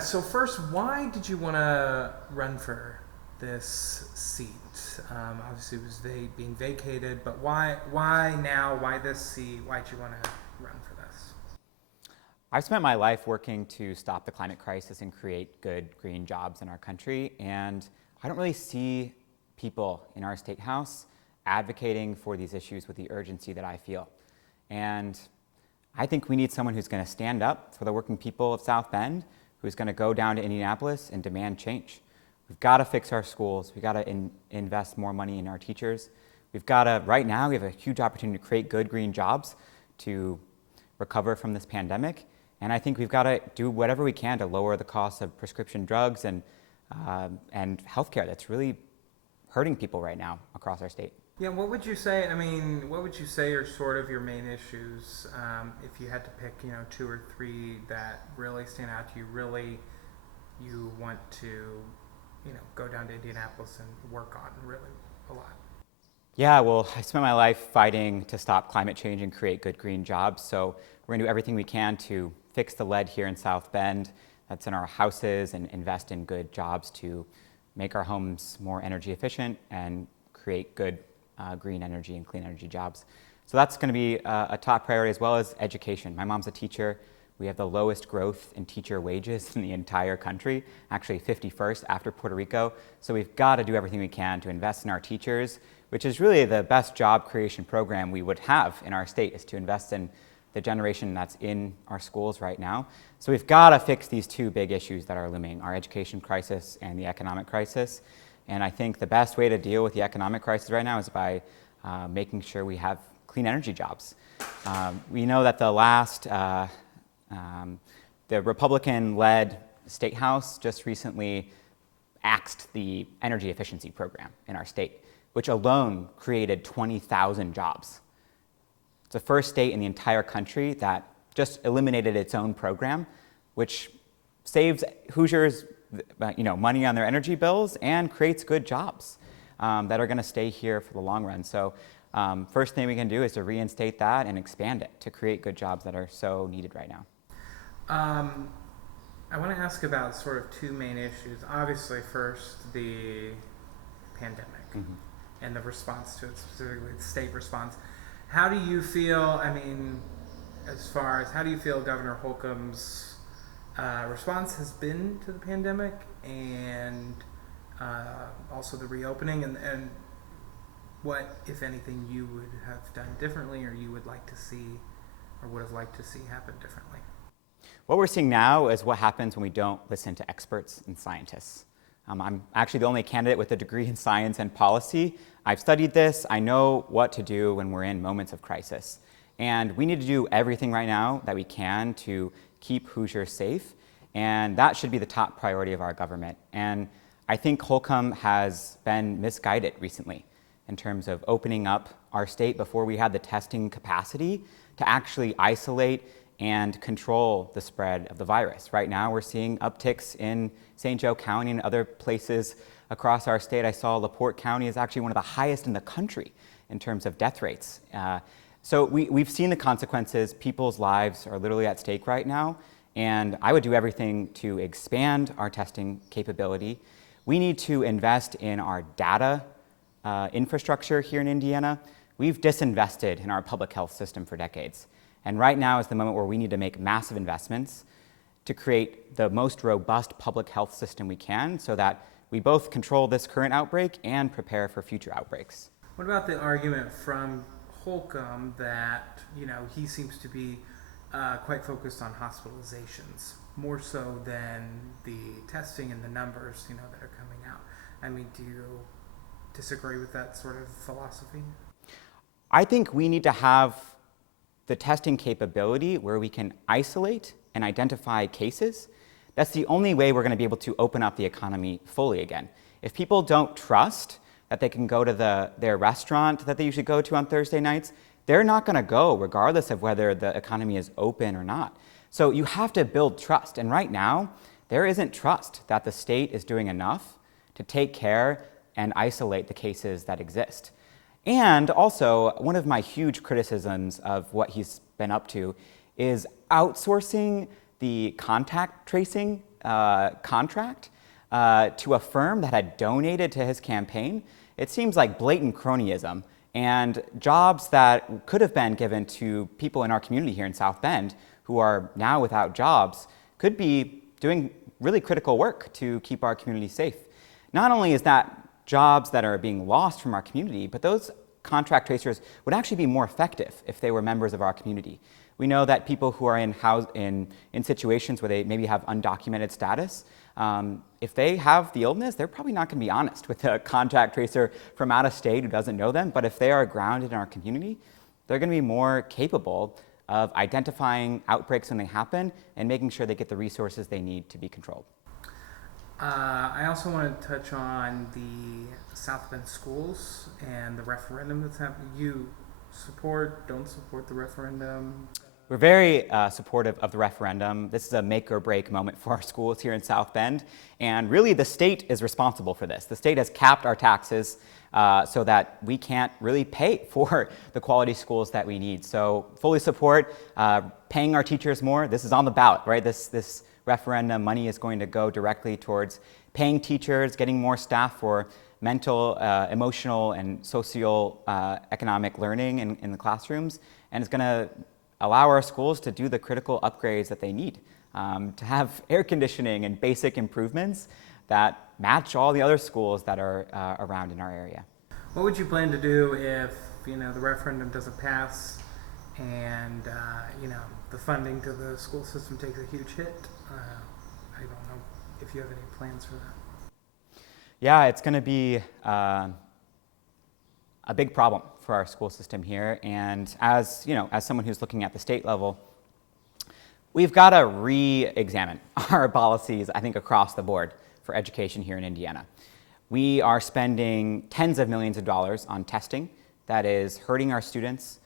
So first, why did you want to run for this seat? Obviously, it was being vacated, but why now? Why this seat? Why did you want to run for this? I've spent my life working to stop the climate crisis and create good green jobs in our country, and I don't really see people in our state house advocating for these issues with the urgency that I feel. And I think we need someone who's going to stand up for the working people of South Bend, who's going to go down to Indianapolis and demand change. We've got to fix our schools. We've got to invest more money in our teachers. Right now, we have a huge opportunity to create good green jobs to recover from this pandemic. And I think we've got to do whatever we can to lower the cost of prescription drugs and healthcare that's really hurting people right now across our state. Yeah, what would you say? I mean, what would you say are sort of your main issues if you had to pick, two or three that really stand out to you? Really, you want to, go down to Indianapolis and work on really a lot. Yeah, well, I spent my life fighting to stop climate change and create good green jobs. So we're going to do everything we can to fix the lead here in South Bend that's in our houses and invest in good jobs to make our homes more energy efficient and create good green energy and clean energy jobs. So that's going to be a top priority, as well as education. My mom's a teacher. We have the lowest growth in teacher wages in the entire country, actually 51st after Puerto Rico. So we've got to do everything we can to invest in our teachers, which is really the best job creation program we would have in our state, is to invest in the generation that's in our schools right now. So we've got to fix these two big issues that are looming, our education crisis and the economic crisis. And I think the best way to deal with the economic crisis right now is by making sure we have clean energy jobs. We know that the Republican-led State House just recently axed the energy efficiency program in our state, which alone created 20,000 jobs. It's the first state in the entire country that just eliminated its own program, which saves Hoosiers money on their energy bills and creates good jobs that are going to stay here for the long run. So first thing we can do is to reinstate that and expand it to create good jobs that are so needed right now. I want to ask about sort of two main issues. Obviously, first, the pandemic and the response to it, specifically the state response. How do you feel, how do you feel Governor Holcomb's response has been to the pandemic and also the reopening, and what, if anything, you would have done differently or you would like to see or would have liked to see happen differently? What we're seeing now is what happens when we don't listen to experts and scientists. I'm actually the only candidate with a degree in science and policy. I've studied this. I know what to do when we're in moments of crisis. And we need to do everything right now that we can to keep Hoosiers safe. And that should be the top priority of our government. And I think Holcomb has been misguided recently in terms of opening up our state before we had the testing capacity to actually isolate and control the spread of the virus. Right now, we're seeing upticks in St. Joe County and other places across our state. I saw LaPorte County is actually one of the highest in the country in terms of death rates. So we've seen the consequences. People's lives are literally at stake right now, and I would do everything to expand our testing capability. We need to invest in our data infrastructure here in Indiana. We've disinvested in our public health system for decades. And right now is the moment where we need to make massive investments to create the most robust public health system we can so that we both control this current outbreak and prepare for future outbreaks. What about the argument from Holcomb that, he seems to be quite focused on hospitalizations, more so than the testing and the numbers, that are coming out? Do you disagree with that sort of philosophy? I think we need to have the testing capability where we can isolate and identify cases. That's the only way we're going to be able to open up the economy fully again. If people don't trust that they can go to their restaurant that they usually go to on Thursday nights, they're not going to go regardless of whether the economy is open or not. So you have to build trust. And right now, there isn't trust that the state is doing enough to take care and isolate the cases that exist. And also, one of my huge criticisms of what he's been up to is outsourcing the contact tracing contract to a firm that had donated to his campaign, it seems like blatant cronyism. And jobs that could have been given to people in our community here in South Bend who are now without jobs could be doing really critical work to keep our community safe. Not only is that jobs that are being lost from our community, but those contract tracers would actually be more effective if they were members of our community. We know that people who are in situations where they maybe have undocumented status, if they have the illness, they're probably not going to be honest with a contact tracer from out of state who doesn't know them. But if they are grounded in our community, they're going to be more capable of identifying outbreaks when they happen and making sure they get the resources they need to be controlled. I also want to touch on the South Bend schools and the referendum that's happening. You support, don't support the referendum? We're very supportive of the referendum. This is a make or break moment for our schools here in South Bend. And really, the state is responsible for this. The state has capped our taxes so that we can't really pay for the quality schools that we need. So fully support paying our teachers more. This is on the ballot, right? This referendum money is going to go directly towards paying teachers, getting more staff for mental, emotional, and socio-economic learning in the classrooms. And it's going to allow our schools to do the critical upgrades that they need, to have air conditioning and basic improvements that match all the other schools that are around in our area. What would you plan to do if the referendum doesn't pass and the funding to the school system takes a huge hit? I don't know if you have any plans for that. Yeah, it's going to be a big problem for our school system here. And as someone who's looking at the state level, we've got to re-examine our policies, I think, across the board for education here in Indiana. We are spending tens of millions of dollars on testing that is hurting our students,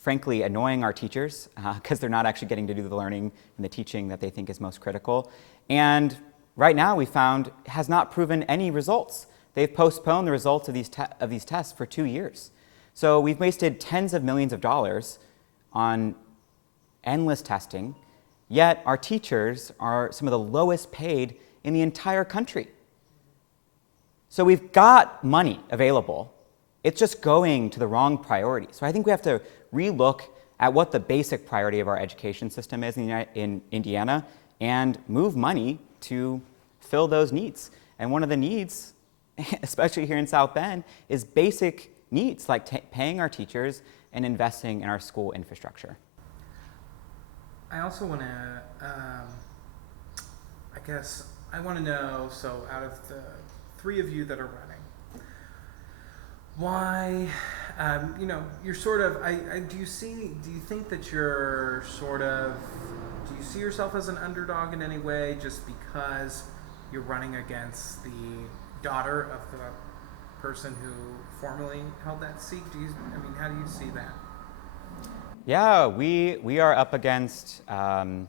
frankly, annoying our teachers because they're not actually getting to do the learning and the teaching that they think is most critical. And right now, we found has not proven any results. They've postponed the results of these tests for 2 years. So we've wasted tens of millions of dollars on endless testing, yet our teachers are some of the lowest paid in the entire country. So we've got money available. It's just going to the wrong priority. So I think we have to relook at what the basic priority of our education system is in Indiana and move money to fill those needs. And one of the needs, especially here in South Bend, is basic needs like paying our teachers and investing in our school infrastructure. I also want to, I want to know, so out of the three of you that are running, why, you're sort of, do you think that you're sort of, do you see yourself as an underdog in any way just because you're running against the daughter of the person who formerly held that seat? How do you see that? Yeah, we are up against a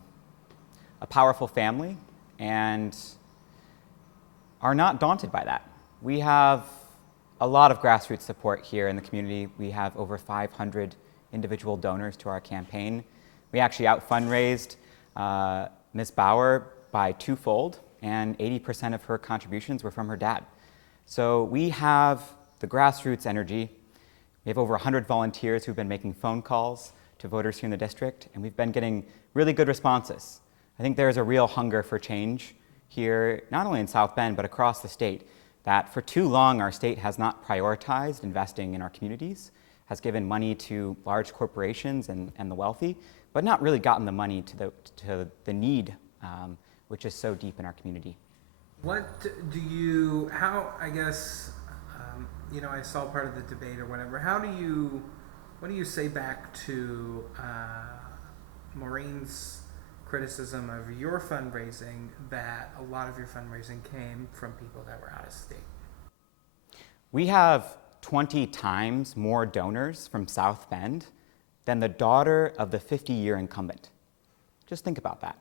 powerful family and are not daunted by that. We have a lot of grassroots support here in the community. We have over 500 individual donors to our campaign. We actually out-fundraised Ms. Bauer by twofold, and 80% of her contributions were from her dad. So we have the grassroots energy. We have over 100 volunteers who've been making phone calls to voters here in the district, and we've been getting really good responses. I think there's a real hunger for change here, not only in South Bend, but across the state, that for too long our state has not prioritized investing in our communities, has given money to large corporations and the wealthy, but not really gotten the money to the need, which is so deep in our community. What do you, I saw part of the debate or whatever, what do you say back to Maureen's criticism of your fundraising, that a lot of your fundraising came from people that were out of state? We have 20 times more donors from South Bend than the daughter of the 50-year incumbent. Just think about that.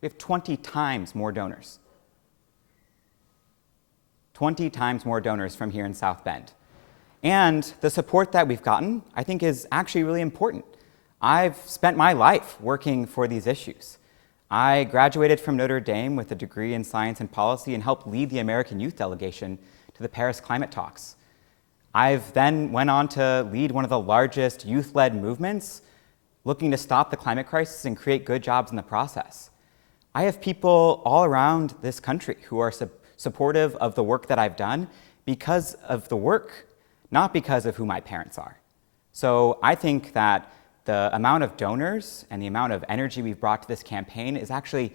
We have 20 times more donors. 20 times more donors from here in South Bend. And the support that we've gotten, I think, is actually really important. I've spent my life working for these issues. I graduated from Notre Dame with a degree in science and policy and helped lead the American youth delegation to the Paris climate talks. I've then went on to lead one of the largest youth-led movements looking to stop the climate crisis and create good jobs in the process. I have people all around this country who are supportive of the work that I've done because of the work, not because of who my parents are. So I think that the amount of donors and the amount of energy we've brought to this campaign is actually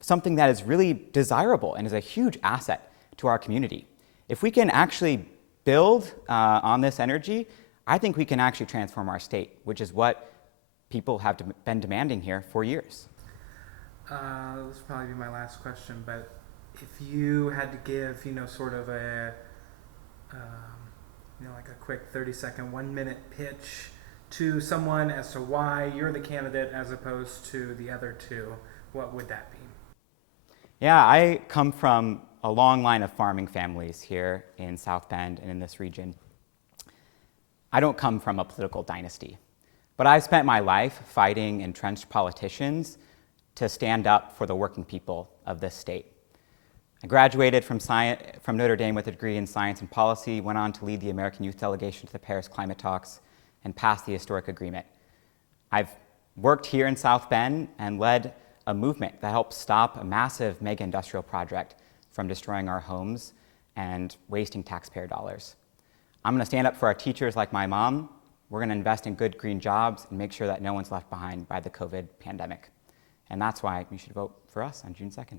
something that is really desirable and is a huge asset to our community. If we can actually build on this energy, I think we can actually transform our state, which is what people have been demanding here for years. This will probably be my last question, but if you had to give, sort of a, like a quick 30-second, 1-minute pitch to someone as to why you're the candidate as opposed to the other two, what would that be? Yeah, I come from a long line of farming families here in South Bend and in this region. I don't come from a political dynasty, but I've spent my life fighting entrenched politicians to stand up for the working people of this state. I graduated from Notre Dame with a degree in science and policy, went on to lead the American youth delegation to the Paris climate talks, and passed the historic agreement. I've worked here in South Bend and led a movement that helps stop a massive mega industrial project from destroying our homes and wasting taxpayer dollars. I'm going to stand up for our teachers like my mom. We're going to invest in good green jobs and make sure that no one's left behind by the COVID pandemic. And that's why you should vote for us on June 2nd.